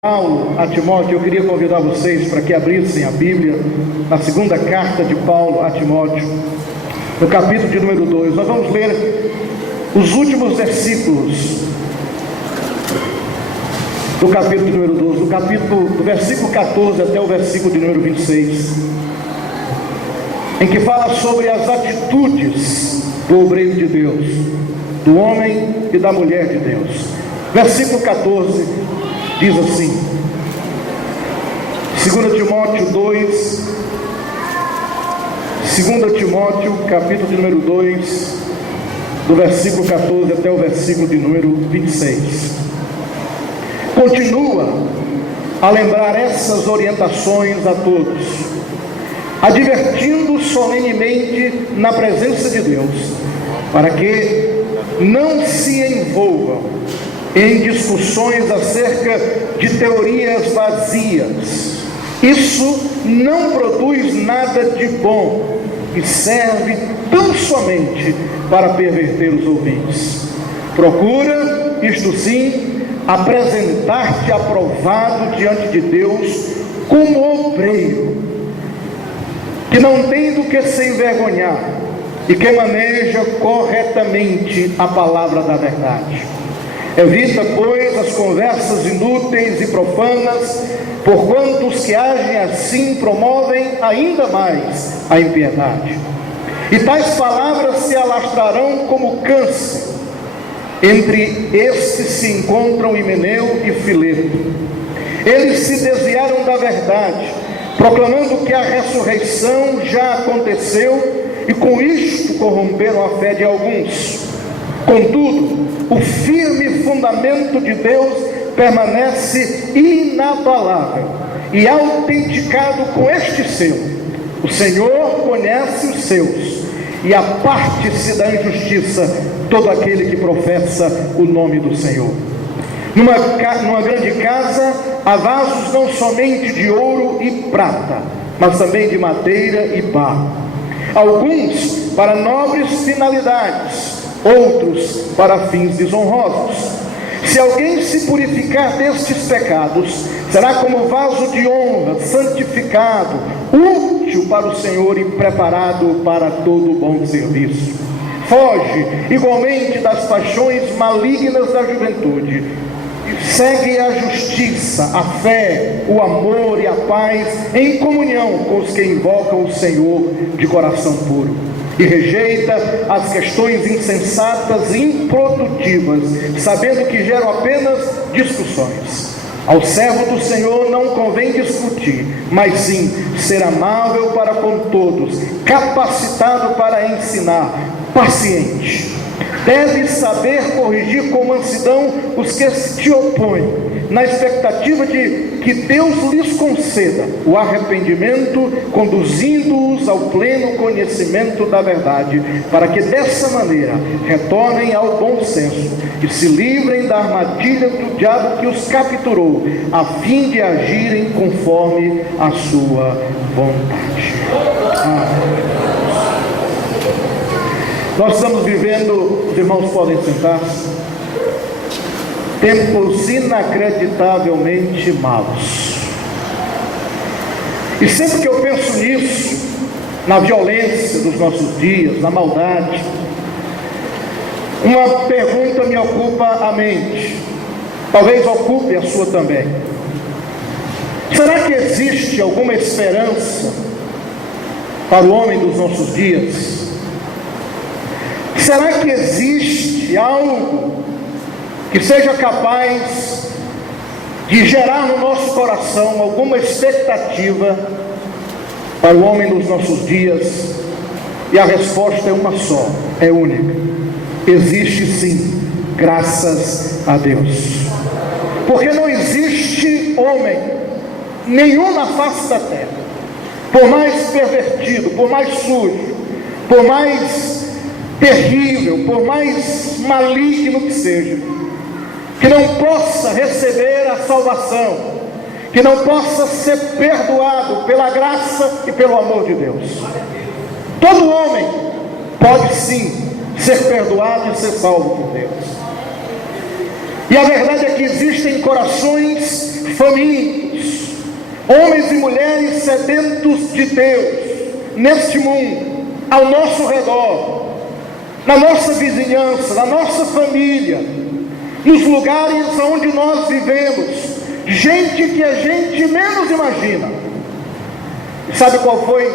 Paulo a Timóteo, eu queria convidar vocês para que abrissem a Bíblia na segunda carta de Paulo a Timóteo, no capítulo de número 2. Nós vamos ler os últimos versículos do capítulo de número 12, do versículo 14 até o versículo de número 26, em que fala sobre as atitudes do obreiro de Deus, do homem e da mulher de Deus. Versículo 14 diz assim, 2 Timóteo 2, 2 Timóteo, capítulo de número 2, do versículo 14 até o versículo de número 26. Continua a lembrar essas orientações a todos, advertindo solenemente na presença de Deus, para que não se envolvam em discussões acerca de teorias vazias. Isso não produz nada de bom e serve tão somente para perverter os ouvintes. Procura, isto sim, apresentar-te aprovado diante de Deus como obreiro, que não tem do que se envergonhar e que maneja corretamente a palavra da verdade. Evita, pois, as conversas inúteis e profanas, porquanto os que agem assim promovem ainda mais a impiedade. E tais palavras se alastrarão como câncer. Entre estes se encontram Himeneu e Fileto. Eles se desviaram da verdade, proclamando que a ressurreição já aconteceu, e com isto corromperam a fé de alguns. Contudo, o firme fundamento de Deus permanece inabalável e autenticado com este selo: o Senhor conhece os seus, e aparte-se da injustiça todo aquele que professa o nome do Senhor. Numa grande casa há vasos não somente de ouro e prata, mas também de madeira e barro, alguns para nobres finalidades, outros para fins desonrosos. Se alguém se purificar destes pecados, será como vaso de honra, santificado, útil para o Senhor e preparado para todo bom serviço. Foge igualmente das paixões malignas da juventude, e segue a justiça, a fé, o amor e a paz, em comunhão com os que invocam o Senhor de coração puro. E rejeita as questões insensatas e improdutivas, sabendo que geram apenas discussões. Ao servo do Senhor não convém discutir, mas sim ser amável para com todos, capacitado para ensinar, paciente. Deve saber corrigir com mansidão os que se te opõem, na expectativa de que Deus lhes conceda o arrependimento, conduzindo-os ao pleno conhecimento da verdade, para que dessa maneira retornem ao bom senso e se livrem da armadilha do diabo que os capturou, a fim de agirem conforme a sua vontade. Amém. Nós estamos vivendo, os irmãos podem sentar-se, tempos inacreditavelmente maus. E sempre que eu penso nisso, na violência dos nossos dias, na maldade, uma pergunta me ocupa a mente, talvez ocupe a sua também. Será que existe alguma esperança para o homem dos nossos dias? Será que existe algo que seja capaz de gerar no nosso coração alguma expectativa para o homem dos nossos dias? E a resposta é uma só, é única: existe sim, graças a Deus. Porque não existe homem nenhum na face da terra, por mais pervertido, por mais sujo, por mais terrível, por mais maligno que seja, que não possa receber a salvação, que não possa ser perdoado pela graça e pelo amor de Deus. Todo homem pode sim ser perdoado e ser salvo por Deus. E a verdade é que existem corações famintos, homens e mulheres sedentos de Deus, neste mundo, ao nosso redor, na nossa vizinhança, na nossa família, nos lugares onde nós vivemos, gente que a gente menos imagina. E sabe qual foi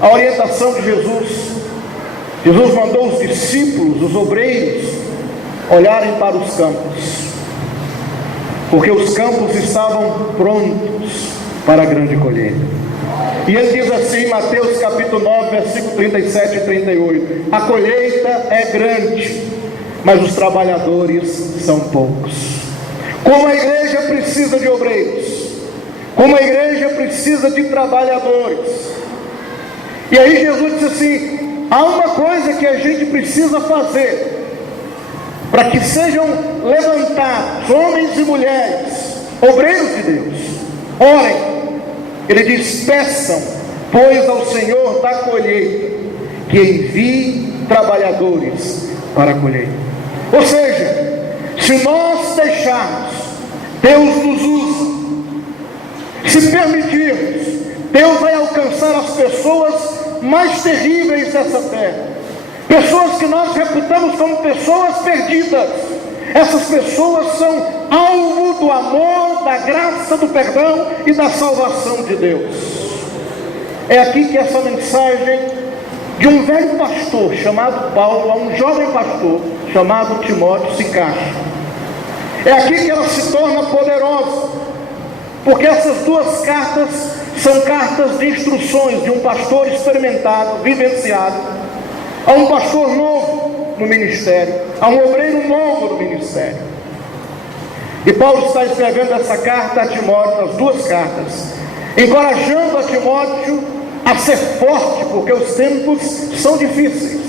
a orientação de Jesus? Jesus mandou os discípulos, os obreiros, olharem para os campos, porque os campos estavam prontos para a grande colheita. E ele diz assim em Mateus capítulo 9, versículo 37 e 38: a colheita é grande, mas os trabalhadores são poucos. Como a igreja precisa de obreiros, como a igreja precisa de trabalhadores. E aí Jesus disse assim: há uma coisa que a gente precisa fazer para que sejam levantados homens e mulheres, obreiros de Deus. Orem. Ele diz: peçam, pois, ao Senhor da colheita que envie trabalhadores para a colheita. Ou seja, se nós deixarmos, Deus nos usa. Se permitirmos, Deus vai alcançar as pessoas mais terríveis dessa terra, pessoas que nós reputamos como pessoas perdidas. Essas pessoas são alvo do amor, da graça, do perdão e da salvação de Deus. É aqui que essa mensagem de um velho pastor chamado Paulo a um jovem pastor chamado Timóteo se encaixa. É aqui que ela se torna poderosa, porque essas duas cartas são cartas de instruções de um pastor experimentado, vivenciado, a um pastor novo no ministério, a um obreiro novo no ministério. E Paulo está escrevendo essa carta a Timóteo, as duas cartas, encorajando a Timóteo a ser forte, porque os tempos são difíceis,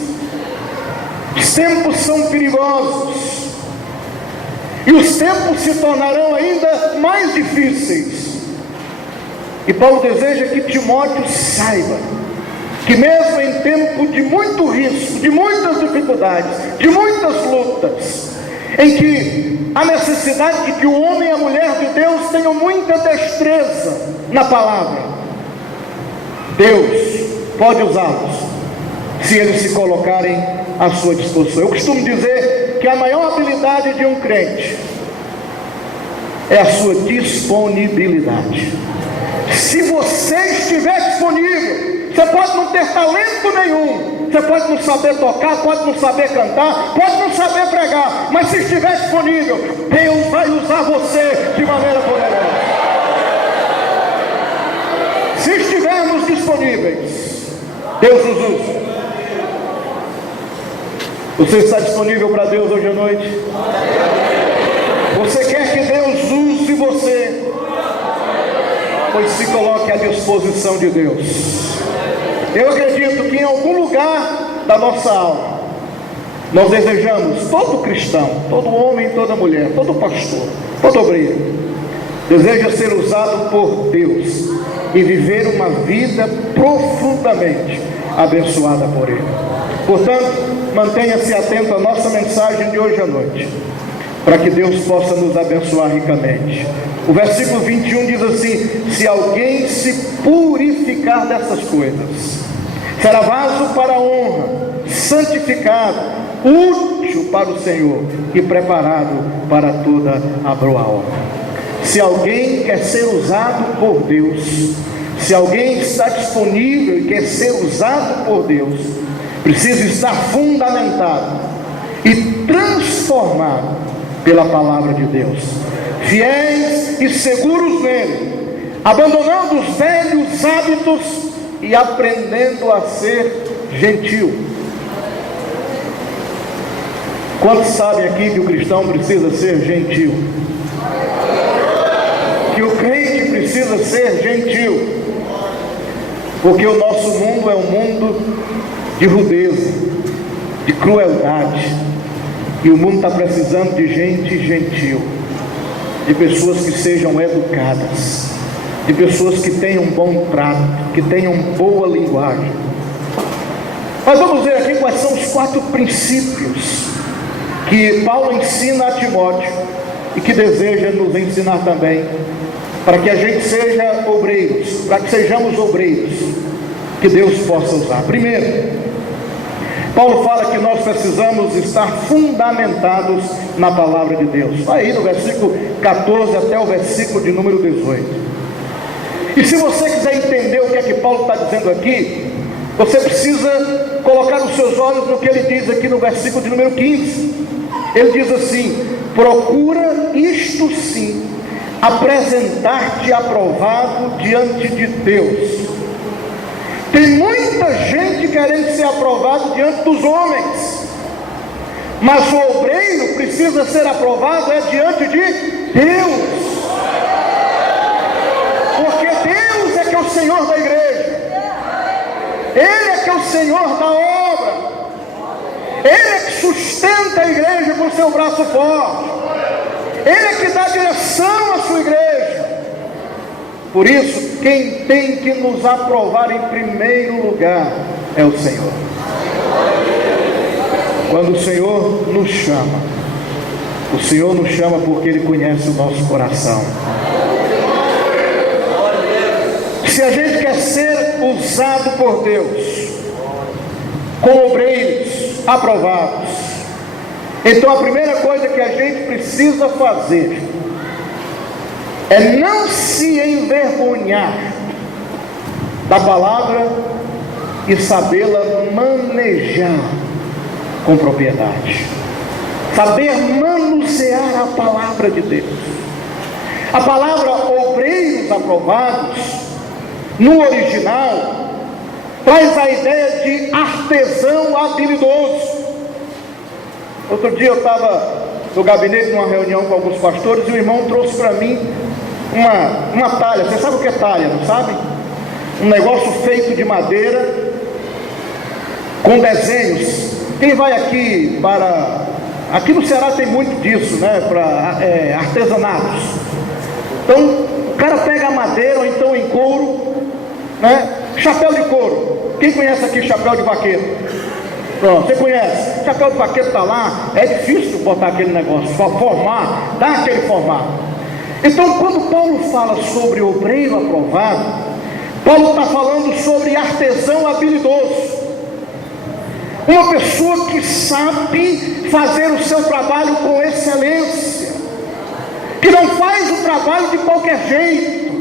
os tempos são perigosos, e os tempos se tornarão ainda mais difíceis. E Paulo deseja que Timóteo saiba que mesmo em tempo de muito risco, de muitas dificuldades, de muitas lutas, em que há necessidade de que o homem e a mulher de Deus tenham muita destreza na palavra, Deus pode usá-los se eles se colocarem à sua disposição. Eu costumo dizer que a maior habilidade de um crente é a sua disponibilidade. Se você estiver disponível, você pode não ter talento nenhum, você pode não saber tocar, pode não saber cantar, pode não saber pregar, mas se estiver disponível, Deus vai usar você de maneira poderosa. Se estivermos disponíveis, Deus nos usa. Você está disponível para Deus hoje à noite? Você quer que Deus use você? Pois se coloque à disposição de Deus. Eu acredito que em algum lugar da nossa alma, nós desejamos, todo cristão, todo homem, toda mulher, todo pastor, todo obreiro, deseja ser usado por Deus e viver uma vida profundamente abençoada por Ele. Portanto, mantenha-se atento à nossa mensagem de hoje à noite, para que Deus possa nos abençoar ricamente. O versículo 21 diz assim: se alguém se purificar dessas coisas, será vaso para a honra, santificado, útil para o Senhor e preparado para toda a boa obra. Se alguém quer ser usado por Deus, se alguém está disponível e quer ser usado por Deus, precisa estar fundamentado e transformado pela palavra de Deus, fiéis e seguros nele, abandonando os velhos hábitos e aprendendo a ser gentil. Quantos sabem aqui que o cristão precisa ser gentil? Que o crente precisa ser gentil, porque o nosso mundo é um mundo de rudeza, de crueldade, e o mundo está precisando de gente gentil, de pessoas que sejam educadas, de pessoas que tenham bom trato, que tenham boa linguagem. Mas vamos ver aqui quais são os 4 princípios que Paulo ensina a Timóteo e que deseja nos ensinar também, para que a gente seja obreiros, para que sejamos obreiros, que Deus possa usar. Primeiro, Paulo fala que nós precisamos estar fundamentados na palavra de Deus. Aí no versículo 14 até o versículo de número 18. E se você quiser entender o que é que Paulo está dizendo aqui, você precisa colocar os seus olhos no que ele diz aqui no versículo de número 15. Ele diz assim: procura isto sim, apresentar-te aprovado diante de Deus. Tem muita gente querendo ser aprovado diante dos homens, mas o obreiro precisa ser aprovado diante de Deus, porque Deus é que é o Senhor da igreja, Ele é que é o Senhor da obra, Ele é que sustenta a igreja com o seu braço forte, Ele é que dá direção à sua igreja. Por isso, quem tem que nos aprovar em primeiro lugar é o Senhor. Quando o Senhor nos chama porque Ele conhece o nosso coração. Se a gente quer ser usado por Deus como obreiros aprovados, então a primeira coisa que a gente precisa fazer é não se envergonhar da palavra e sabê-la manejar com propriedade. Saber manusear a palavra de Deus. A palavra obreiros aprovados, no original, traz a ideia de artesão habilidoso. Outro dia eu estava no gabinete, numa reunião com alguns pastores, e o irmão trouxe para mim uma talha. Você sabe o que é talha, não sabe? Um negócio feito de madeira, com desenhos. Quem vai aqui para... Aqui no Ceará tem muito disso, né? Para artesanatos. Então, o cara pega a madeira, ou então em couro, né? Chapéu de couro. Quem conhece aqui chapéu de vaqueiro? Pronto, você conhece? Chapéu de vaqueiro está lá, é difícil botar aquele negócio, formar, dar aquele formato. Então, quando Paulo fala sobre obreiro aprovado, Paulo está falando sobre artesão habilidoso. Uma pessoa que sabe fazer o seu trabalho com excelência, que não faz o trabalho de qualquer jeito,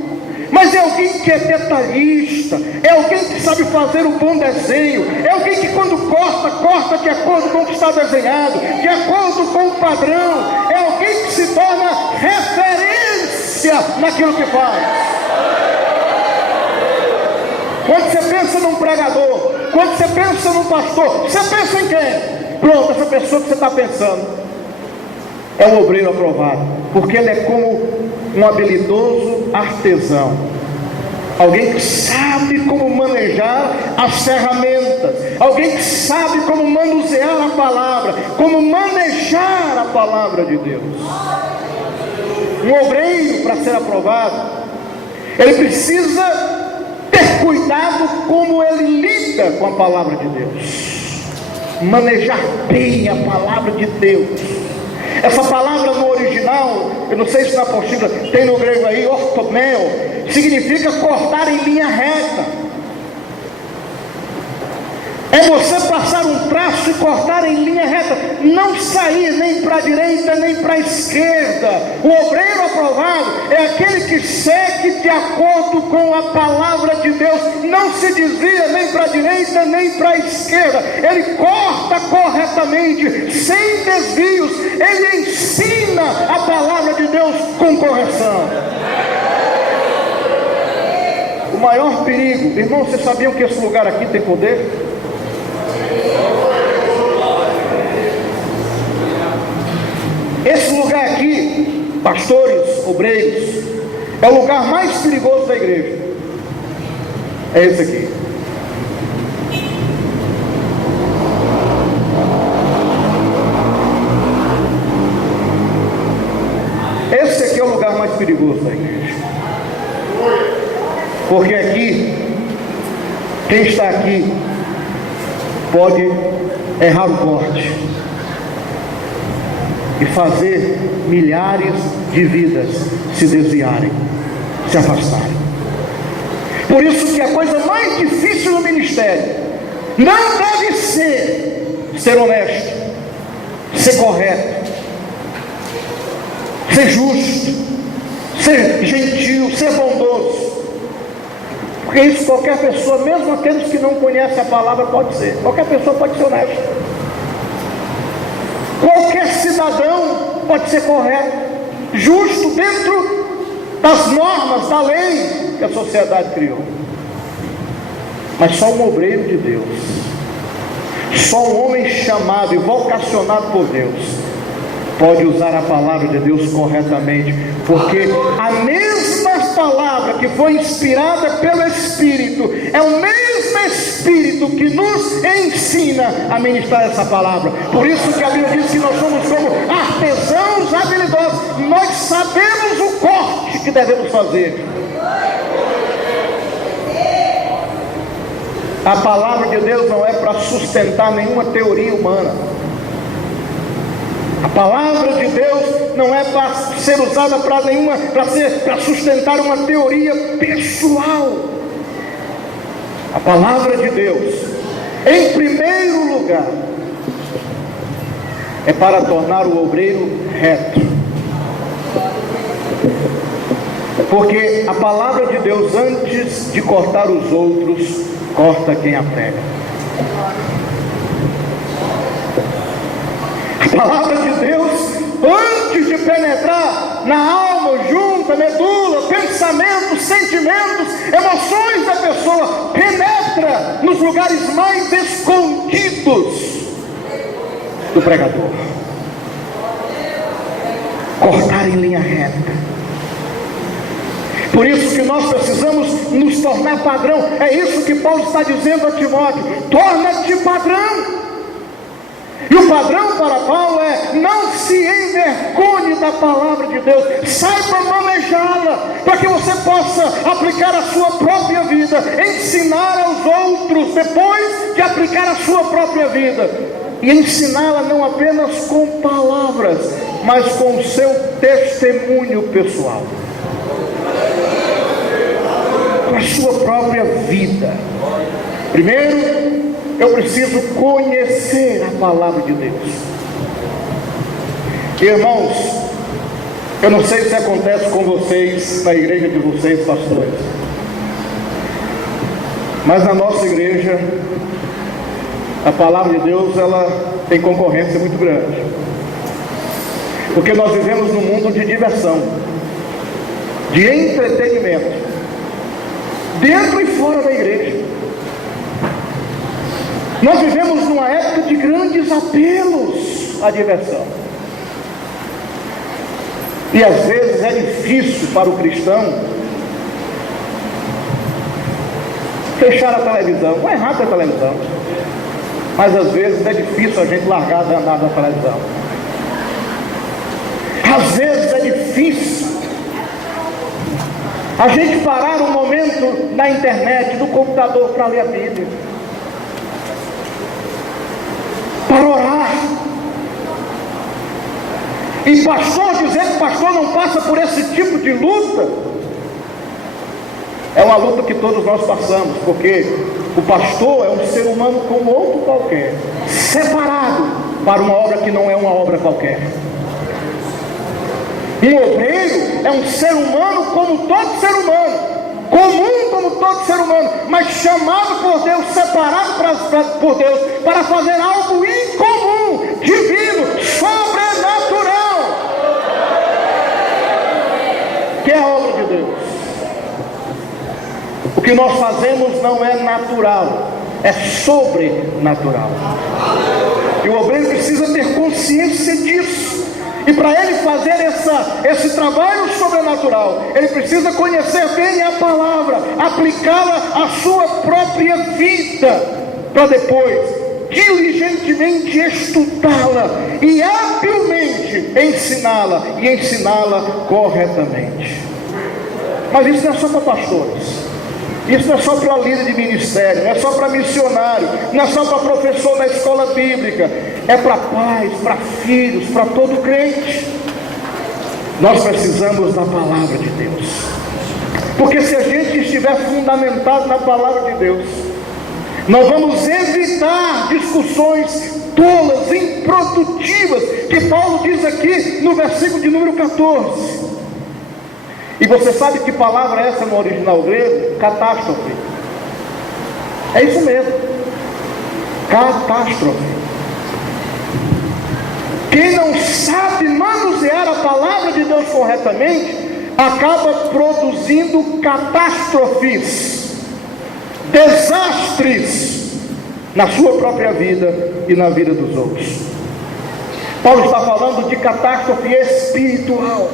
mas é alguém que é detalhista, é alguém que sabe fazer um bom desenho, é alguém que quando corta de acordo com o que está desenhado, de acordo com o padrão, é alguém que se torna referência naquilo que faz. Quando você pensa num pregador, quando você pensa num pastor, você pensa em quem? Pronto, essa pessoa que você está pensando é um obreiro aprovado, porque ele é como um habilidoso artesão, alguém que sabe como manejar as ferramentas, alguém que sabe como manusear a palavra, como manejar a palavra de Deus. Um obreiro, para ser aprovado, ele precisa ter cuidado como ele lida com a palavra de Deus, manejar bem a palavra de Deus. Essa palavra no original, eu não sei se na apostila tem no grego aí, ortomeo, significa cortar em linha reta. É você passar um traço e cortar em linha reta, não sair nem para a direita nem para a esquerda. O obreiro aprovado é aquele que segue de acordo com a palavra de Deus, não se desvia nem para a direita nem para a esquerda, ele corta corretamente, sem desvios, ele ensina a palavra de Deus com correção. O maior perigo, irmão, vocês sabiam que esse lugar aqui tem poder? Esse lugar aqui, pastores, obreiros, é o lugar mais perigoso da igreja. É esse aqui. Esse aqui é o lugar mais perigoso da igreja. Porque aqui, quem está aqui pode errar o corte. e fazer milhares de vidas se desviarem, se afastarem. Por isso que a coisa mais difícil no ministério não deve ser honesto, ser correto, ser justo, ser gentil, ser bondoso. Porque isso qualquer pessoa, mesmo aqueles que não conhecem a palavra, pode ser. Qualquer pessoa pode ser honesto. Qualquer cidadão pode ser correto, justo dentro das normas, da lei que a sociedade criou. Mas só um obreiro de Deus, só um homem chamado e vocacionado por Deus, pode usar a palavra de Deus corretamente, porque a mesma palavra que foi inspirada pelo Espírito é o mesmo Espírito que nos ensina a ministrar essa palavra. Por isso que a Bíblia diz que nós somos como artesãos habilidosos, nós sabemos o corte que devemos fazer. A palavra de Deus não é para sustentar nenhuma teoria humana. A palavra de Deus não é para ser usada para sustentar uma teoria pessoal. A palavra de Deus, em primeiro lugar, é para tornar o obreiro reto. Porque a palavra de Deus, antes de cortar os outros, corta quem a prega. A palavra de Deus, antes de penetrar na alma, junta, medula, pensamentos, sentimentos, emoções da pessoa, penetra nos lugares mais escondidos do pregador. Cortar em linha reta. Por isso que nós precisamos nos tornar padrão. É isso que Paulo está dizendo a Timóteo: torna-te padrão. E o padrão para Paulo é: não se envergonhe da palavra de Deus, saiba manejá-la, para que você possa aplicar a sua própria vida, ensinar aos outros, depois de aplicar a sua própria vida, e ensiná-la não apenas com palavras, mas com o seu testemunho pessoal, com a sua própria vida. Primeiro, eu preciso conhecer a palavra de Deus. Irmãos, eu não sei se acontece com vocês, na igreja de vocês, pastores, mas na nossa igreja, a palavra de Deus, ela tem concorrência muito grande. Porque nós vivemos num mundo de diversão, de entretenimento, dentro e fora da igreja. Nós vivemos numa época de grandes apelos à diversão. E às vezes é difícil para o cristão fechar a televisão. Não é errado a televisão, mas às vezes é difícil a gente largar a danada da televisão. Às vezes é difícil a gente parar um momento na internet, no computador, para ler a Bíblia, para orar. E pastor dizer que pastor não passa por esse tipo de luta, é uma luta que todos nós passamos, porque o pastor é um ser humano como outro qualquer, separado para uma obra que não é uma obra qualquer. Um obreiro é um ser humano como todo ser humano, comum como todo ser humano, mas chamado por Deus, separado por Deus, para fazer algo incomum, divino, sobrenatural, que é a obra de Deus. O que nós fazemos não é natural, é sobrenatural. E o obreiro precisa ter consciência disso. E para ele fazer esse trabalho sobrenatural, ele precisa conhecer bem a palavra, aplicá-la à sua própria vida, para depois diligentemente estudá-la e habilmente ensiná-la, e ensiná-la corretamente. Mas isso não é só para pastores, isso não é só para líder de ministério, não é só para missionário, não é só para professor da escola bíblica. é para pais, para filhos, para todo crente. Nós precisamos da palavra de Deus, porque se a gente estiver fundamentado na palavra de Deus, nós vamos evitar discussões tolas, improdutivas, que Paulo diz aqui no versículo de número 14. E você sabe que palavra é essa no original grego? Catástrofe. É isso mesmo, catástrofe. Quem não sabe manusear a palavra de Deus corretamente, acaba produzindo catástrofes, desastres na sua própria vida e na vida dos outros. Paulo está falando de catástrofe espiritual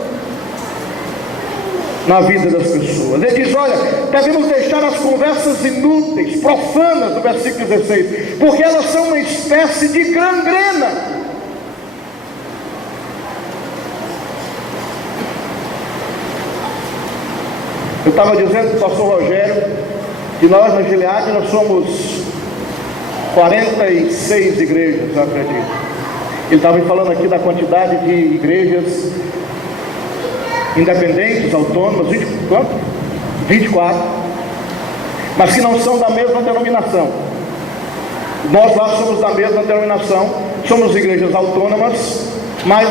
na vida das pessoas. Ele diz: olha, devemos deixar as conversas inúteis, profanas, no versículo 16, porque elas são uma espécie de gangrena. Eu estava dizendo para o pastor Rogério que nós na Gileade nós somos 46 igrejas, eu acredito. Ele estava me falando aqui da quantidade de igrejas independentes, autônomas, 24, mas que não são da mesma denominação. Nós lá somos da mesma denominação, somos igrejas autônomas, mas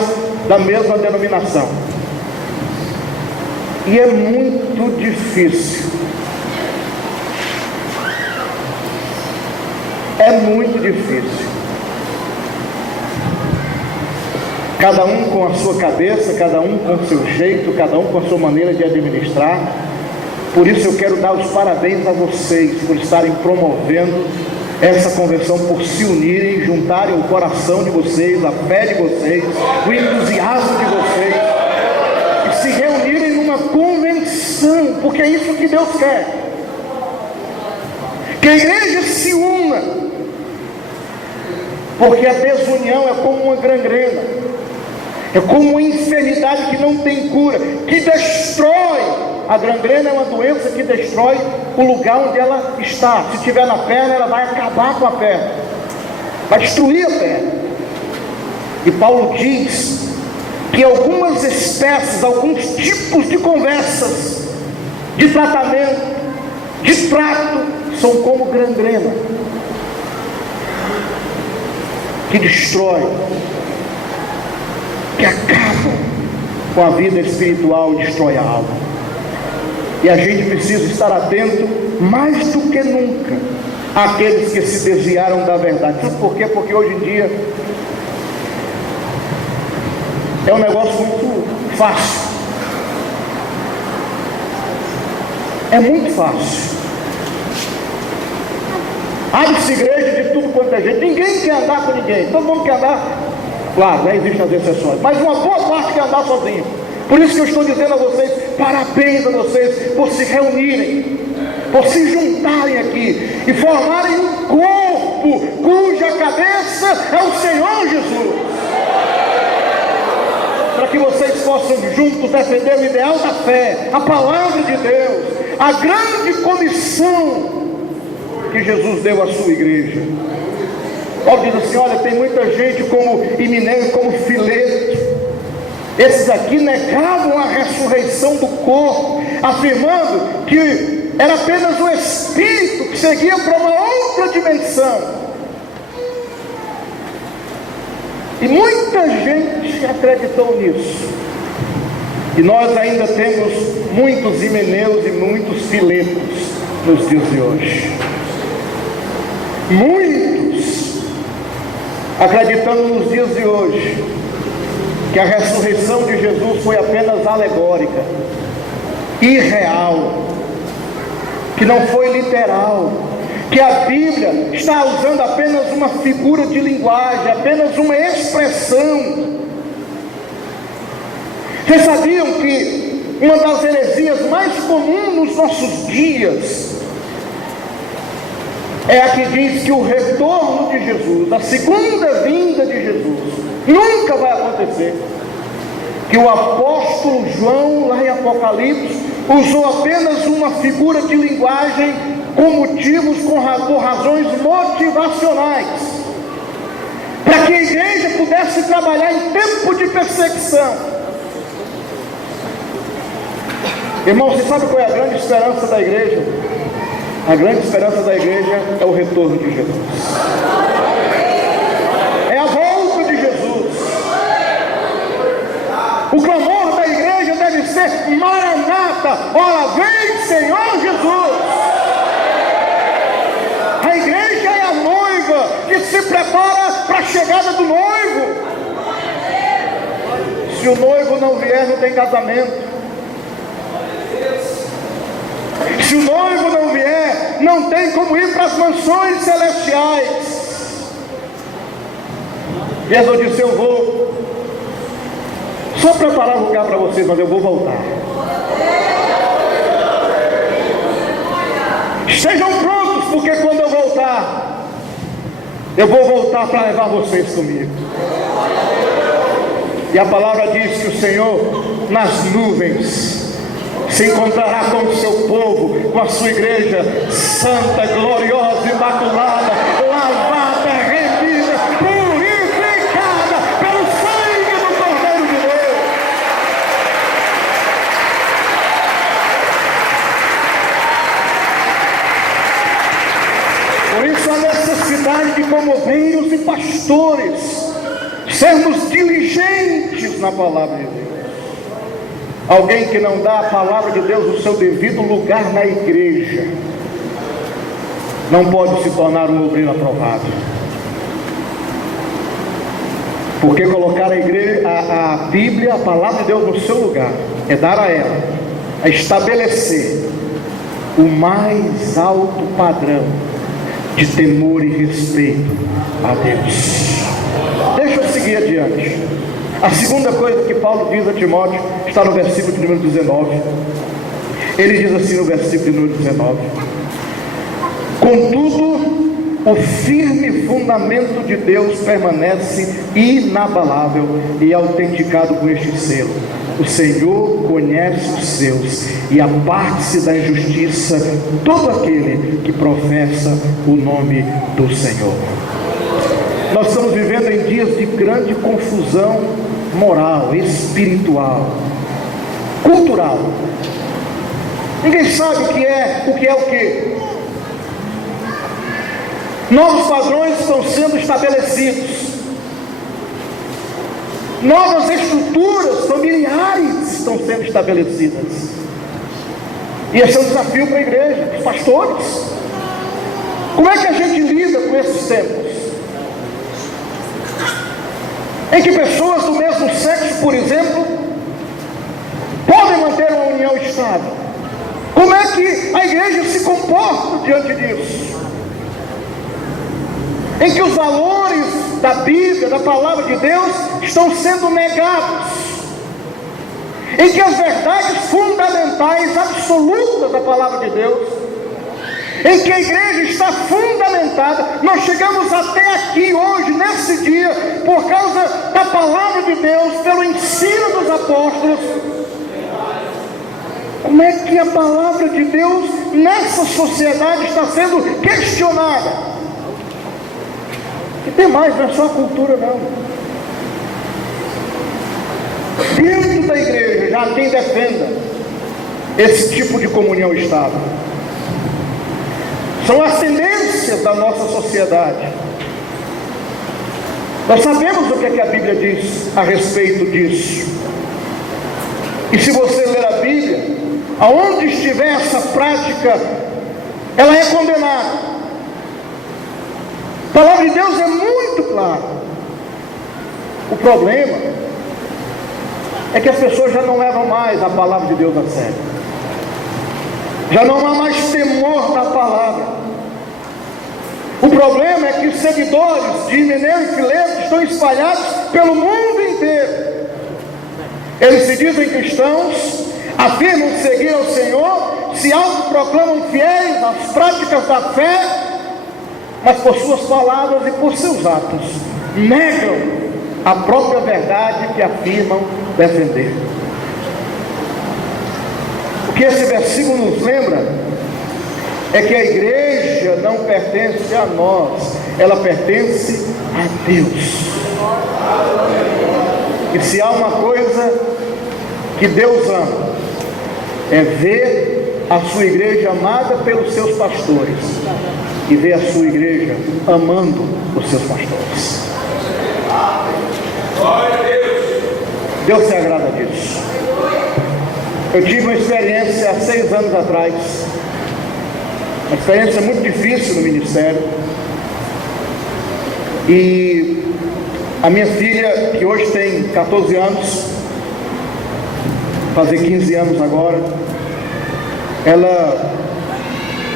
da mesma denominação. E é muito difícil. É muito difícil. Cada um com a sua cabeça, cada um com o seu jeito, cada um com a sua maneira de administrar. Por isso eu quero dar os parabéns a vocês por estarem promovendo essa convenção, por se unirem, juntarem o coração de vocês, a fé de vocês, o entusiasmo de vocês, e se reunirem numa convenção, porque é isso que Deus quer. Que a igreja se una, porque a desunião é como uma gangrena, é como uma enfermidade que não tem cura, que destrói. A gangrena é uma doença que destrói o lugar onde ela está. Se estiver na perna, ela vai acabar com a perna, vai destruir a perna. E Paulo diz que algumas espécies, alguns tipos de conversas, de tratamento, de trato, são como gangrena, que destrói, que acabam com a vida espiritual e destrói a alma. E a gente precisa estar atento mais do que nunca àqueles que se desviaram da verdade. Sabe por quê? Porque hoje em dia é um negócio muito fácil. É muito fácil. Abre-se igreja de tudo quanto é gente. Ninguém quer andar com ninguém. Todo mundo quer andar. Claro, né, existem as exceções, mas uma boa parte quer andar sozinho. Por isso que eu estou dizendo a vocês, parabéns a vocês por se reunirem, por se juntarem aqui e formarem um corpo cuja cabeça é o Senhor Jesus, para que vocês possam juntos defender o ideal da fé, a palavra de Deus, a grande comissão que Jesus deu à sua igreja. Paulo diz assim: olha, tem muita gente como Himeneu, como Fileto. Esses aqui negavam a ressurreição do corpo, afirmando que era apenas o espírito que seguia para uma outra dimensão. E muita gente acreditou nisso. E nós ainda temos muitos Himeneus e muitos Filetos nos dias de hoje. Muitos acreditando nos dias de hoje que a ressurreição de Jesus foi apenas alegórica, irreal, que não foi literal, que a Bíblia está usando apenas uma figura de linguagem, apenas uma expressão. Vocês sabiam que uma das heresias mais comuns nos nossos dias é a que diz que o retorno de Jesus, a segunda vinda de Jesus, nunca vai acontecer? Que o apóstolo João, lá em Apocalipse, usou apenas uma figura de linguagem com motivos, por razões motivacionais. para que a igreja pudesse trabalhar em tempo de perseguição. Irmão, você sabe qual é a grande esperança da igreja? A grande esperança da igreja é o retorno de Jesus. É a volta de Jesus. O clamor da igreja deve ser: Maranata, ora vem, Senhor Jesus. A igreja é a noiva que se prepara para a chegada do noivo. Se o noivo não vier, não tem casamento. Se o noivo não vier, não tem como ir para as mansões celestiais. Jesus disse: eu vou só preparar um lugar para vocês, mas eu vou voltar. Estejam prontos, porque quando eu voltar, eu vou voltar para levar vocês comigo. E a palavra diz que o Senhor, nas nuvens, se encontrará com o seu povo, com a sua igreja santa, gloriosa, imaculada, lavada, remida, purificada pelo sangue do Cordeiro de Deus. Por isso a necessidade de, como obreiros e pastores, sermos diligentes na palavra de Deus. Alguém que não dá a palavra de Deus o seu devido lugar na igreja não pode se tornar um obreiro aprovado. Porque colocar a Bíblia, a palavra de Deus no seu lugar, é dar a ela, é estabelecer o mais alto padrão de temor e respeito a Deus. Deixa eu seguir adiante. A segunda coisa que Paulo diz a Timóteo está no versículo de número 19. Ele diz assim no versículo de número 19: contudo, o firme fundamento de Deus permanece inabalável e autenticado com este selo: o Senhor conhece os seus, e aparte-se da injustiça todo aquele que professa o nome do Senhor. Nós estamos vivendo em dias de grande confusão moral, espiritual, cultural. Ninguém sabe o que é o que. Novos padrões estão sendo estabelecidos. Novas estruturas familiares estão sendo estabelecidas. E esse é um desafio para a igreja, para os pastores. Como é que a gente lida com esses tempos? Em que pessoas do mesmo sexo, por exemplo, podem manter uma união estável. Como é que a igreja se comporta diante disso? Em que os valores da Bíblia, da palavra de Deus, estão sendo negados. Em que as verdades fundamentais, absolutas da palavra de Deus, em que a igreja está fundamentada. Nós chegamos até aqui hoje, nesse dia, por causa da palavra de Deus, pelo ensino dos apóstolos. Como é que a palavra de Deus nessa sociedade está sendo questionada? E tem mais, não é só a cultura não. Dentro da igreja já há quem defenda esse tipo de comunhão estável. São as tendências da nossa sociedade. Nós sabemos o que é que a Bíblia diz a respeito disso. E se você ler a Bíblia, aonde estiver essa prática, ela é condenada. A palavra de Deus é muito clara. O problema é que as pessoas já não levam mais a palavra de Deus a sério. Já não há mais temor da palavra. O problema é que os seguidores de Himeneu e Fileto estão espalhados pelo mundo inteiro. Eles se dizem cristãos, afirmam seguir ao Senhor, se autoproclamam fiéis às práticas da fé, mas por suas palavras e por seus atos negam a própria verdade que afirmam defender. O que esse versículo nos lembra é que a igreja não pertence a nós, ela pertence a Deus. E se há uma coisa que Deus ama, é ver a sua igreja amada pelos seus pastores e ver a sua igreja amando os seus pastores. Deus se agrada disso. Eu tive uma experiência há 6 anos atrás, uma experiência muito difícil no ministério, e a minha filha, que hoje tem 14 anos, fazer 15 anos agora, ela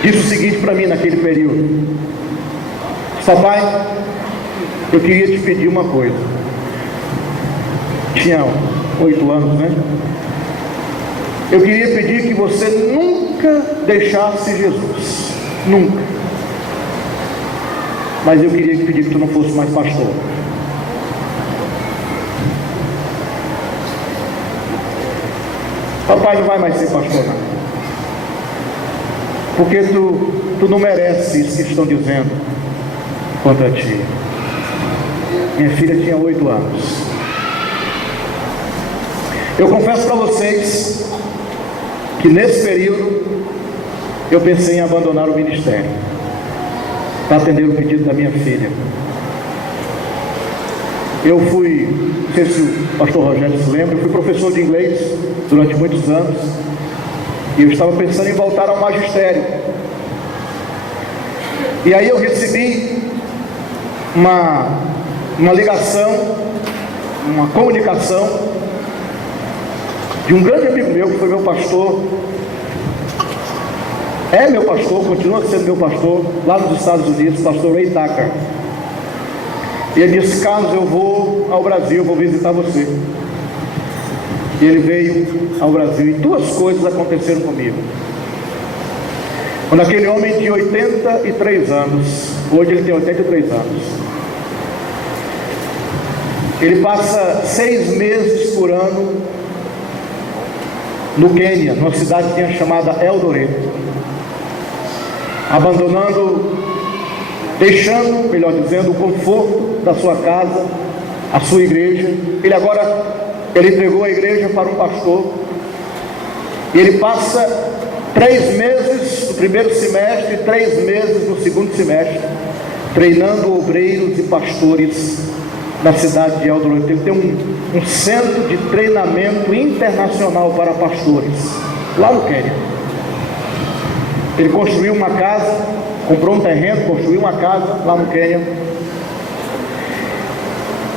disse o seguinte para mim naquele período: papai, eu queria te pedir uma coisa. Tinha 8 anos, né? Eu queria pedir que você nunca deixasse Jesus, nunca. Mas eu queria pedir que tu não fosse mais pastor. Papai não vai mais ser pastor, não. Porque tu não mereces isso que estão dizendo contra ti. Minha filha tinha 8 anos. Eu confesso para vocês que nesse período eu pensei em abandonar o ministério para atender o pedido da minha filha. Eu fui, não sei se o pastor Rogério se lembra, eu fui professor de inglês durante muitos anos, e eu estava pensando em voltar ao magistério. E aí eu recebi uma ligação, uma comunicação de um grande amigo meu, que foi meu pastor, é meu pastor, continua sendo meu pastor, lá nos Estados Unidos, pastor Ray Tucker. E ele disse: Carlos, eu vou ao Brasil, vou visitar você. E ele veio ao Brasil, e 2 coisas aconteceram comigo. Quando aquele homem de 83 anos, hoje ele tem 83 anos, ele passa 6 meses por ano no Quênia, numa cidade chamada Eldoret, abandonando, deixando, melhor dizendo, o conforto da sua casa, a sua igreja. Ele entregou a igreja para um pastor, e ele passa 3 meses no primeiro semestre e 3 meses no segundo semestre, treinando obreiros e pastores na cidade de Eldoret. Ele tem um centro de treinamento internacional para pastores, lá no Quênia. Ele construiu uma casa, comprou um terreno, construiu uma casa lá no Quênia.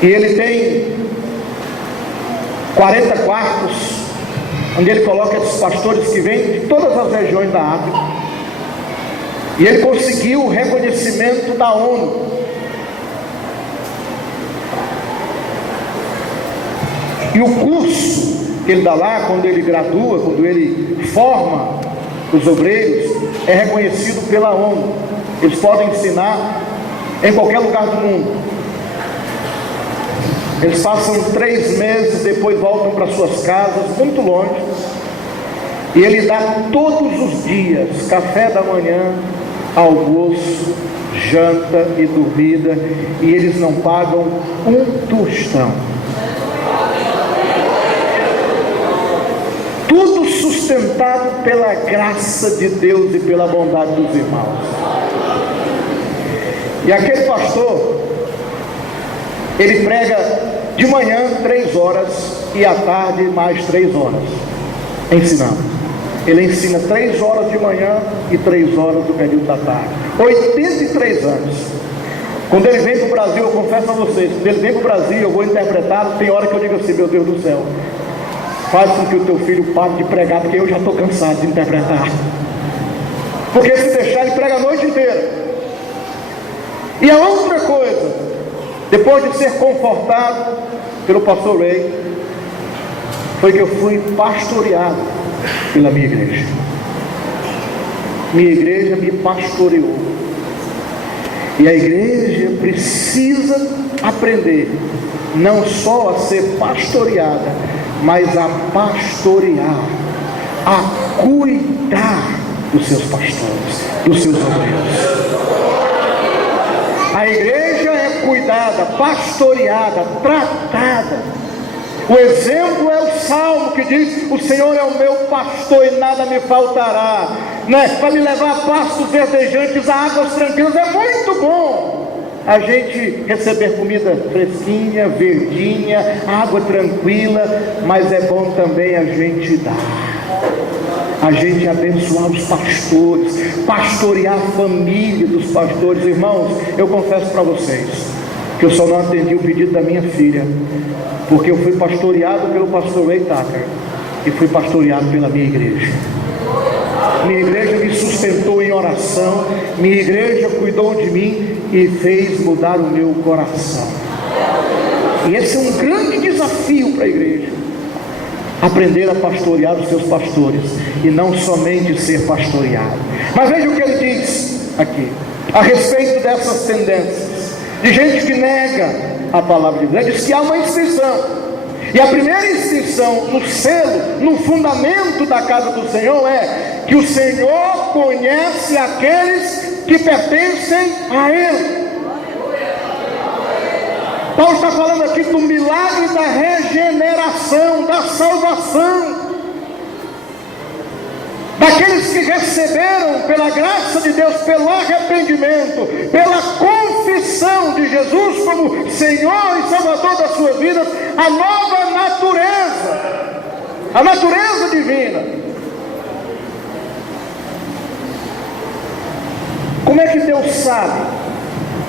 E ele tem 40 quartos, onde ele coloca esses pastores que vêm de todas as regiões da África. E ele conseguiu o reconhecimento da ONU. E o curso que ele dá lá, quando ele gradua, quando ele forma os obreiros, é reconhecido pela ONU. Eles podem ensinar em qualquer lugar do mundo. Eles passam 3 meses, depois voltam para suas casas, muito longe. E ele dá todos os dias café da manhã, almoço, janta e dormida. E eles não pagam um tostão. Tudo sustentado pela graça de Deus e pela bondade dos irmãos. E aquele pastor, ele prega de manhã 3 horas e à tarde mais 3 horas, ensinando. Ele ensina 3 horas de manhã e 3 horas do período da tarde. 83 anos. Quando ele vem para o Brasil, eu confesso a vocês, quando ele vem para o Brasil, eu vou interpretar, tem hora que eu digo assim: meu Deus do céu, faz com que o teu filho pare de pregar, porque eu já estou cansado de interpretar. Porque se deixar, ele prega a noite inteira. E a outra coisa, depois de ser confortado pelo pastor Ray, foi que eu fui pastoreado pela minha igreja. Minha igreja me pastoreou. E a igreja precisa aprender não só a ser pastoreada, mas a pastorear, a cuidar dos seus pastores, dos seus obreiros. A igreja é cuidada, pastoreada, tratada. O exemplo é o Salmo que diz: o Senhor é o meu pastor e nada me faltará, né? Para me levar a pastos verdejantes, a águas tranquilas. É muito bom a gente receber comida fresquinha, verdinha, água tranquila, mas é bom também a gente dar, a gente abençoar os pastores, pastorear a família dos pastores. Irmãos, eu confesso para vocês que eu só não atendi o pedido da minha filha, porque eu fui pastoreado pelo pastor Ray Tucker e fui pastoreado pela minha igreja. Minha igreja me sustentou em oração, minha igreja cuidou de mim e fez mudar o meu coração. E esse é um grande desafio para a igreja: aprender a pastorear os seus pastores e não somente ser pastoreado. Mas veja o que ele diz aqui a respeito dessas tendências de gente que nega a palavra de Deus. Ele diz que há uma inscrição, e a primeira inscrição no selo, no fundamento da casa do Senhor, é que o Senhor conhece aqueles que pertencem a Ele. Paulo está falando aqui do milagre da regeneração, da salvação, daqueles que receberam pela graça de Deus, pelo arrependimento, pela confissão de Jesus como Senhor e Salvador das suas vidas, a nova natureza, a natureza divina. Como é que Deus sabe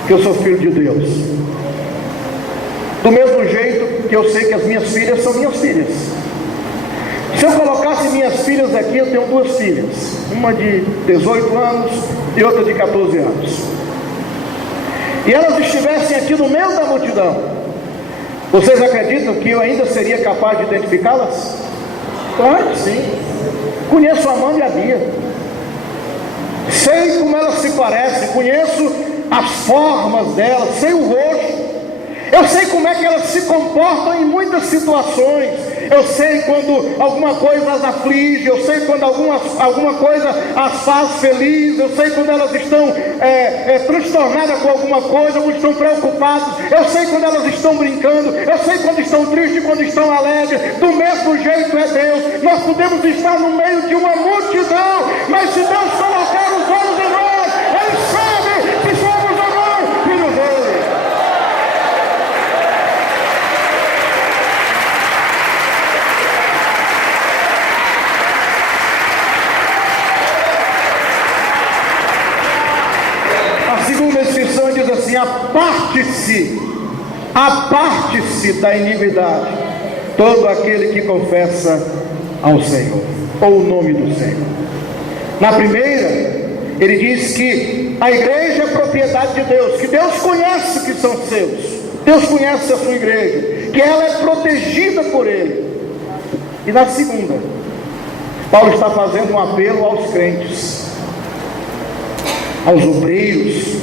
que eu sou filho de Deus? Do mesmo jeito que eu sei que as minhas filhas são minhas filhas. Se eu colocasse minhas filhas aqui, eu tenho duas filhas, uma de 18 anos e outra de 14 anos, e elas estivessem aqui no meio da multidão, vocês acreditam que eu ainda seria capaz de identificá-las? Claro que sim. Conheço a Amanda e a Bia, sei como elas se parecem, conheço as formas delas, sei o rosto, eu sei como é que elas se comportam em muitas situações. Eu sei quando alguma coisa as aflige, eu sei quando alguma coisa as faz felizes, eu sei quando elas estão transtornadas com alguma coisa, ou estão preocupadas, eu sei quando elas estão brincando, eu sei quando estão tristes, quando estão alegres. Do mesmo jeito é Deus. Nós podemos estar no meio de uma multidão, mas se Deus colocar os olhos em nós, Ele sabe se somos ou não filhos dele. Segunda inscrição diz assim: aparte-se da iniquidade todo aquele que confessa ao Senhor, ou o nome do Senhor. Na primeira, ele diz que a igreja é propriedade de Deus, que Deus conhece que são seus, Deus conhece a sua igreja, que ela é protegida por Ele. E na segunda, Paulo está fazendo um apelo aos crentes, aos obreiros,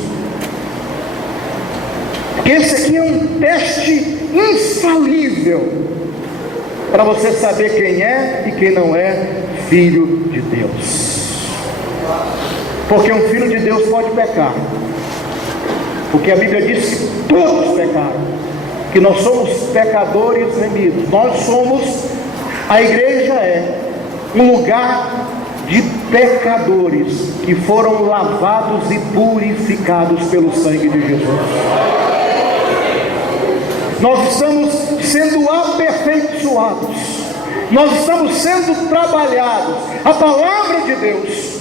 que esse aqui é um teste infalível para você saber quem é e quem não é filho de Deus. Porque um filho de Deus pode pecar, porque a Bíblia diz que todos pecaram, que nós somos pecadores remidos. A igreja é um lugar de pecadores que foram lavados e purificados pelo sangue de Jesus. Nós estamos sendo aperfeiçoados, nós estamos sendo trabalhados. A palavra de Deus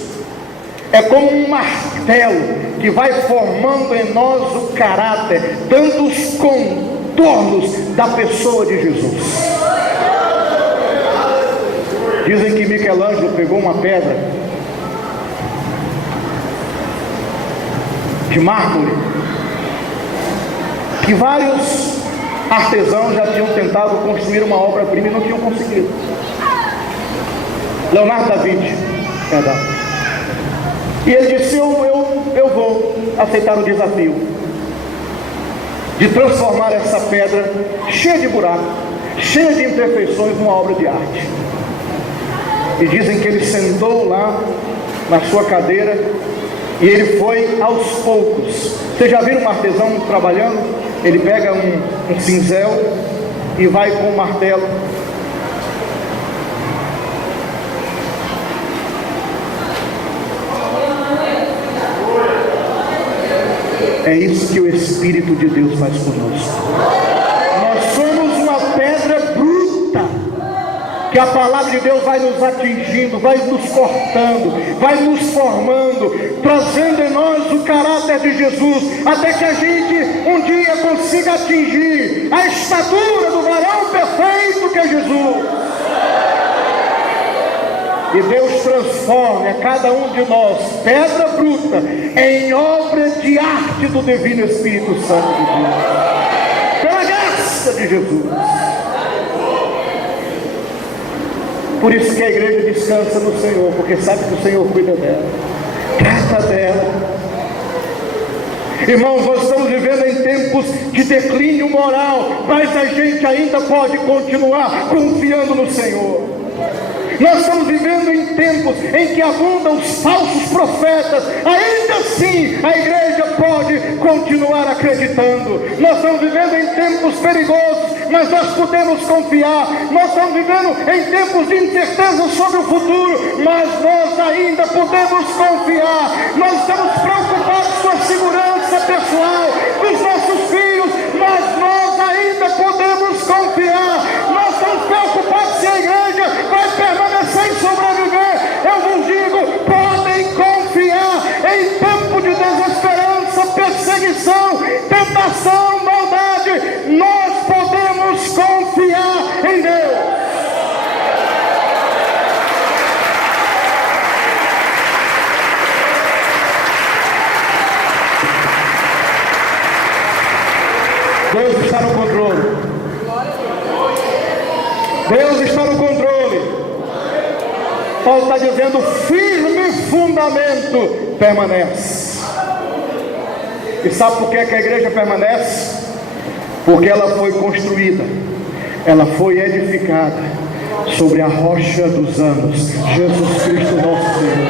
é como um martelo que vai formando em nós o caráter, dando os contornos da pessoa de Jesus. Dizem que Michelangelo pegou uma pedra de mármore que vários artesãos já tinham tentado construir uma obra-prima e não tinham conseguido. Leonardo da Vinci, perdão. E ele disse: eu vou aceitar o desafio de transformar essa pedra cheia de buracos, cheia de imperfeições, numa obra de arte. E dizem que ele sentou lá na sua cadeira E ele foi aos poucos. Vocês já viram um artesão trabalhando? Ele pega um cinzel e vai com o martelo. É isso que o Espírito de Deus faz conosco. Nós somos uma pedra bruta, que a palavra de Deus vai nos atingindo, vai nos cortando, vai nos formando, trazendo em nós o caráter de Jesus, até que a gente um dia consiga atingir a estatura do varão perfeito que é Jesus. E Deus transforme a cada um de nós, pedra bruta, em obra de arte do divino Espírito Santo de Deus, pela graça de Jesus. Por isso que a igreja descansa no Senhor, porque sabe que o Senhor cuida dela, trata dela. Irmãos, nós estamos vivendo em tempos de declínio moral, mas a gente ainda pode continuar confiando no Senhor. Nós estamos vivendo em tempos em que abundam os falsos profetas. Ainda assim a igreja pode continuar acreditando. Nós estamos vivendo em tempos perigosos, mas nós podemos confiar. Nós estamos vivendo em tempos de incerteza sobre o futuro, mas nós ainda podemos confiar. Nós estamos preocupados com a segurança pessoal dos nossos filhos, mas nós ainda podemos confiar. Nós estamos preocupados se a igreja vai permanecer e sobreviver. Eu vos digo, podem confiar. Em tempo de desesperança, perseguição, tentação, maldade, nós podemos confiar em Deus. Deus está no controle. Deus está no controle. Paulo está dizendo, firme fundamento permanece. E sabe por que a igreja permanece? Porque ela foi construída, ela foi edificada sobre a rocha dos anos, Jesus Cristo nosso Senhor.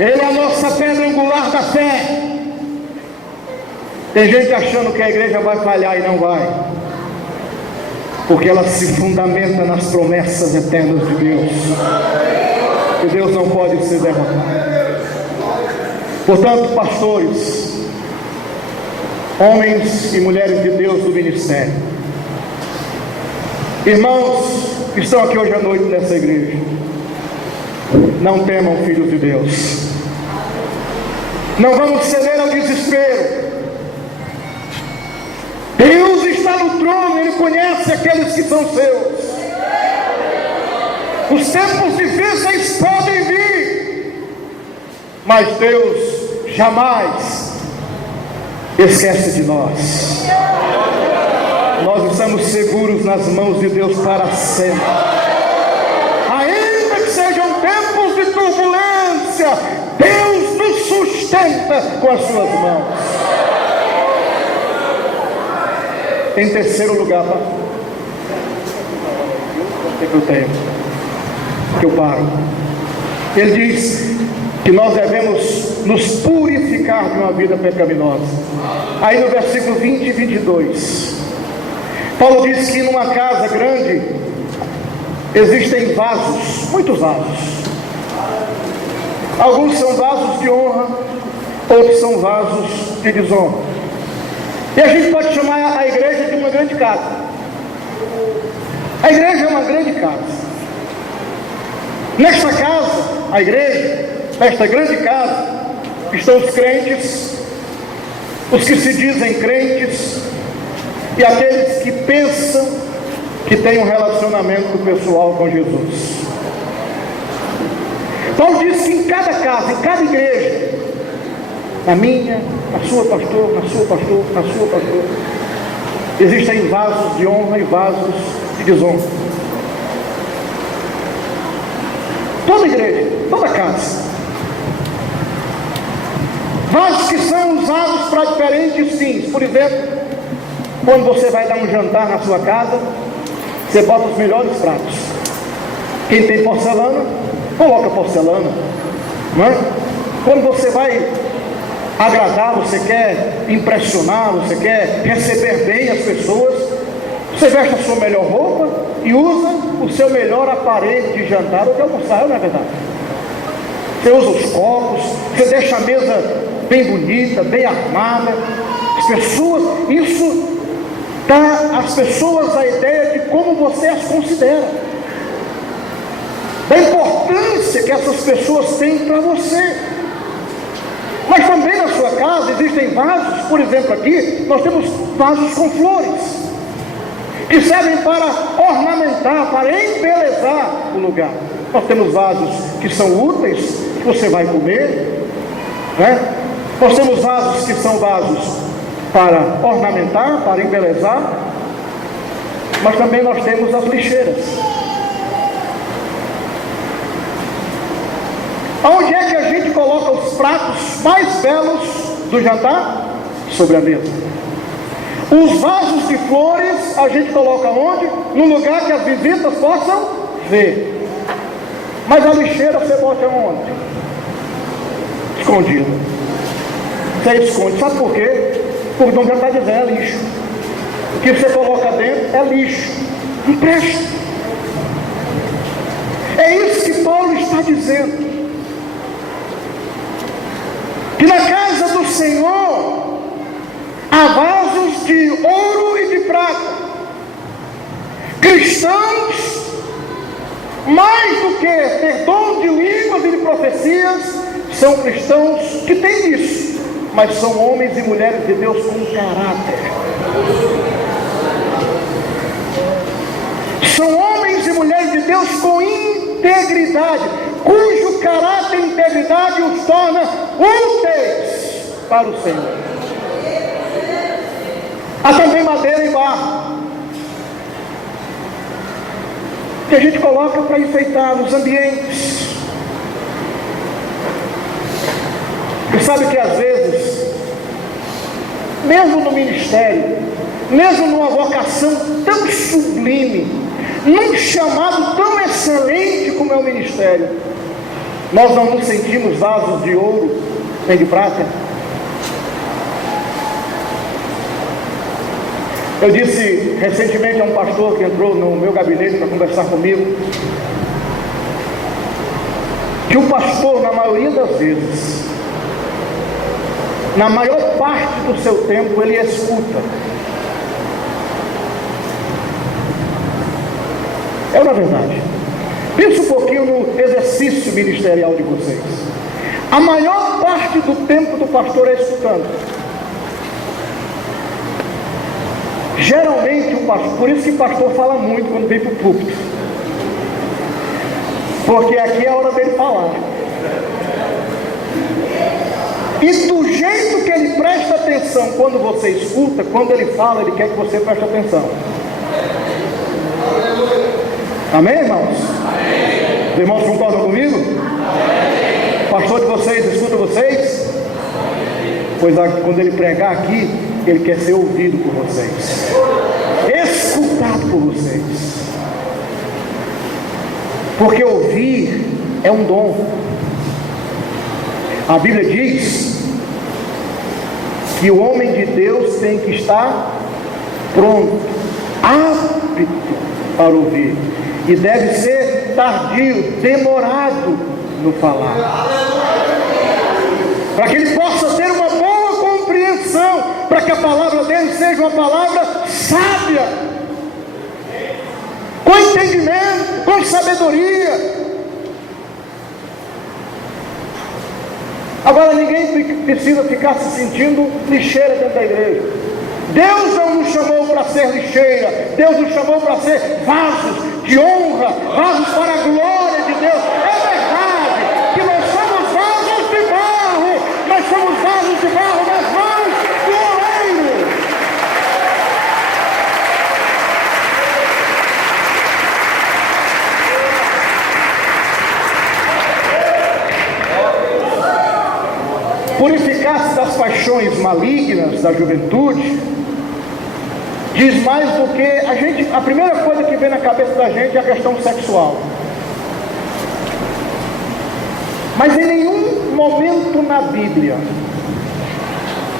Ele é a nossa pedra angular da fé. Tem gente achando que a igreja vai falhar e não vai, porque ela se fundamenta nas promessas eternas de Deus, e Deus não pode ser derrotado. Portanto, pastores, homens e mulheres de Deus do ministério, irmãos que estão aqui hoje à noite nessa igreja, não temam, filhos de Deus. Não vamos ceder ao desespero. Deus está no trono, Ele conhece aqueles que são seus. Os tempos difíceis podem vir, mas Deus jamais esquece de nós. Nós estamos seguros nas mãos de Deus para sempre. Ainda que sejam tempos de turbulência, Deus nos sustenta com as suas mãos. Em terceiro lugar, que eu tenho, que eu paro. Ele diz que nós devemos nos purificar de uma vida pecaminosa. Aí no versículo 20 e 22, Paulo diz que numa casa grande existem vasos, muitos vasos. Alguns são vasos de honra, outros são vasos de desonra. E a gente pode chamar a igreja de uma grande casa. A igreja é uma grande casa. Nesta casa, a igreja, nesta grande casa, estão os crentes, os que se dizem crentes, e aqueles que pensam que têm um relacionamento pessoal com Jesus. Paulo diz que em cada casa, em cada igreja, na minha, na sua pastor, na sua pastor, na sua pastor, existem vasos de honra e vasos de desonra. Toda igreja, toda casa. Vasos que são usados para diferentes fins. Por exemplo, quando você vai dar um jantar na sua casa, você bota os melhores pratos. Quem tem porcelana, coloca porcelana, não é? Quando você vai agradar, você quer impressionar, você quer receber bem as pessoas, você veste a sua melhor roupa e usa o seu melhor aparelho de jantar ou de almoçar, não é verdade? Você usa os copos, você deixa a mesa bem bonita, bem armada. As pessoas, isso dá às pessoas a ideia de como você as considera, da importância que essas pessoas têm para você. Mas também na sua casa existem vasos, por exemplo aqui, nós temos vasos com flores, que servem para ornamentar, para embelezar o lugar. Nós temos vasos que são úteis, que você vai comer, né? Nós temos vasos que são vasos para ornamentar, para embelezar, mas também nós temos as lixeiras. Onde é que a gente coloca os pratos mais belos do jantar? Sobre a mesa. Os vasos de flores a gente coloca onde? Num lugar que as visitas possam ver. Mas a lixeira você bota onde? Escondida. Você esconde. Sabe por quê? Porque o nome já está dizendo, é lixo. O que você coloca dentro é lixo. Não presta. É isso que Paulo está dizendo. Que na casa do Senhor há vasos de ouro e de prata. Cristãos, mais do que ter dom de línguas e de profecias, são cristãos que têm isso, mas são homens e mulheres de Deus com caráter. São homens e mulheres de Deus com integridade, cujo caráter e integridade os torna úteis para o Senhor. Há também madeira e barro, que a gente coloca para enfeitar os ambientes. E sabe que às vezes, mesmo no ministério, mesmo numa vocação tão sublime, num chamado tão excelente como é o ministério, nós não nos sentimos vasos de ouro nem de prata. Eu disse recentemente a um pastor que entrou no meu gabinete para conversar comigo, que o pastor, na maioria das vezes, na maior parte do seu tempo, ele escuta. É uma verdade. Pense um pouquinho no exercício ministerial de vocês. A maior parte do tempo do pastor é escutando. Geralmente o pastor, por isso que o pastor fala muito quando vem para o púlpito, porque aqui é a hora dele falar. E do jeito que ele presta atenção quando você escuta, quando ele fala, ele quer que você preste atenção. Amém, irmãos? Amém. Os irmãos concordam comigo? Amém. O pastor de vocês escuta vocês? Pois quando ele pregar aqui, ele quer ser ouvido por vocês, escutado por vocês, porque ouvir é um dom. A Bíblia diz que o homem de Deus tem que estar pronto, apto para ouvir, e deve ser tardio, demorado no falar, para que ele possa ter uma boa compreensão, para que a palavra dele seja uma palavra sábia, com entendimento, com sabedoria. Agora ninguém precisa ficar se sentindo lixeira dentro da igreja. Deus não nos chamou para ser lixeira, Deus nos chamou para ser vasos de honra, vasos para a glória de Deus. É verdade que nós somos vasos de barro, nós somos vasos de barro nas mãos do oleiro. Purificar-se das paixões malignas da juventude diz mais do que a primeira coisa que vem na cabeça da gente é a questão sexual. Mas em nenhum momento na Bíblia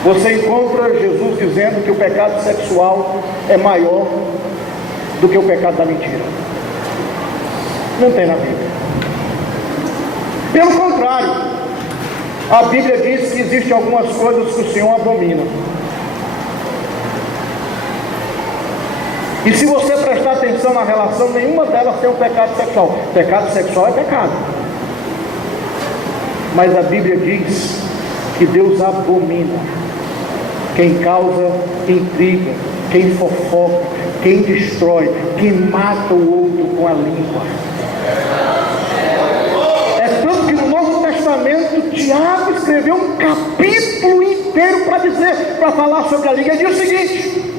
você encontra Jesus dizendo que o pecado sexual é maior do que o pecado da mentira? Não tem na Bíblia. Pelo contrário, a Bíblia diz que existem algumas coisas que o Senhor abomina. E se você prestar atenção na relação, nenhuma delas tem um pecado sexual. Pecado sexual é pecado. Mas a Bíblia diz que Deus abomina quem causa intriga, quem fofoca, quem destrói, quem mata o outro com a língua. É tanto que no Novo Testamento Tiago escreveu um capítulo inteiro para falar sobre a língua. Ele diz o seguinte: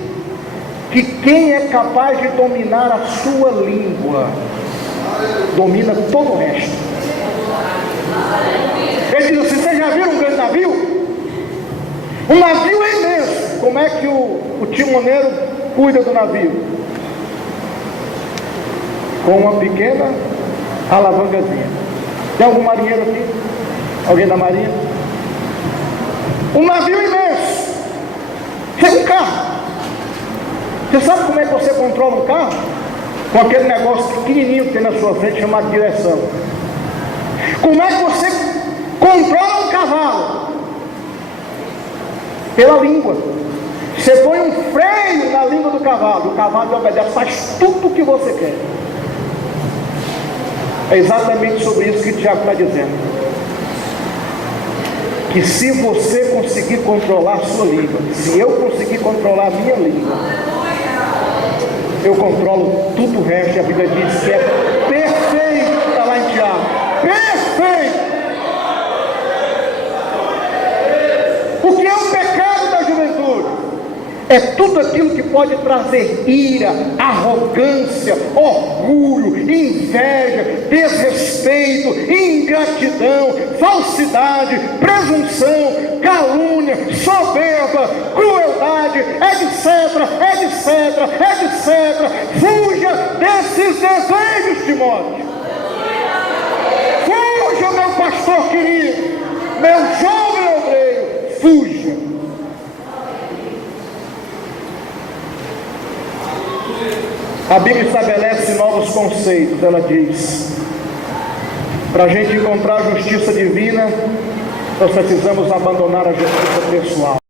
que quem é capaz de dominar a sua língua domina todo o resto. Ele diz assim: vocês já viram um grande navio? Um navio é imenso. Como é que o timoneiro cuida do navio? Com uma pequena alavancazinha. Tem algum marinheiro aqui? Alguém da marinha? Um navio imenso. Tem um carro. Você sabe como é que você controla um carro? Com aquele negócio pequenininho que tem na sua frente chamado direção. Como é que você controla um cavalo? Pela língua. Você põe um freio na língua do cavalo, o cavalo obedece, faz tudo o que você quer. É exatamente sobre isso que o Tiago está dizendo. Que se você conseguir controlar a sua língua, se eu conseguir controlar a minha língua, eu controlo tudo o resto. E a Bíblia diz que é perfeito. Está lá em Tiago. Perfeito. O que é o pecado da juventude? É tudo aquilo que pode trazer ira, arrogância, orgulho, inveja, desrespeito, ingratidão, falsidade, presunção, calúnia, soberba, crueldade, etc, etc, etc. Fuja desses desejos, Timóteo. Fuja, meu pastor querido, meu jovem obreiro, fuja. A Bíblia estabelece novos conceitos. Ela diz: para a gente encontrar a justiça divina, nós precisamos abandonar a justiça pessoal.